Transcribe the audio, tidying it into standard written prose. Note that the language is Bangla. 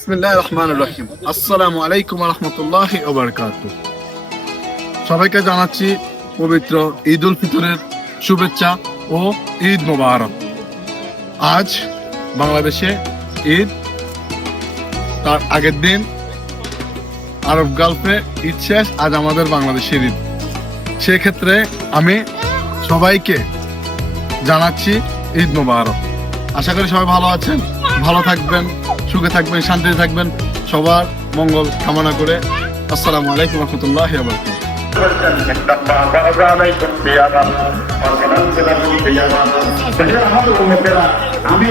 বিসমিল্লাহির রহমানির রহিম। আসসালামু আলাইকুম ওয়া রাহমাতুল্লাহি ওয়া বারাকাতুহু। সবাইকে জানাচ্ছি পবিত্র ঈদ উল ফিতরের শুভেচ্ছা ও ঈদ মোবারক। আজ বাংলাদেশে ঈদ, তার আগের দিন আরব গালফে ঈদ শেষ, আজ আমাদের বাংলাদেশের ঈদ। সেক্ষেত্রে আমি সবাইকে জানাচ্ছি ঈদ মোবারক। আশা করি সবাই ভালো আছেন, ভালো থাকবেন, সুখে থাকবেন, শান্তিতে থাকবেন, সবার মঙ্গল কামনা করে আসসালামু আলাইকুম ওয়া রাহমাতুল্লাহি ওয়া বারাকাতুহু। আমি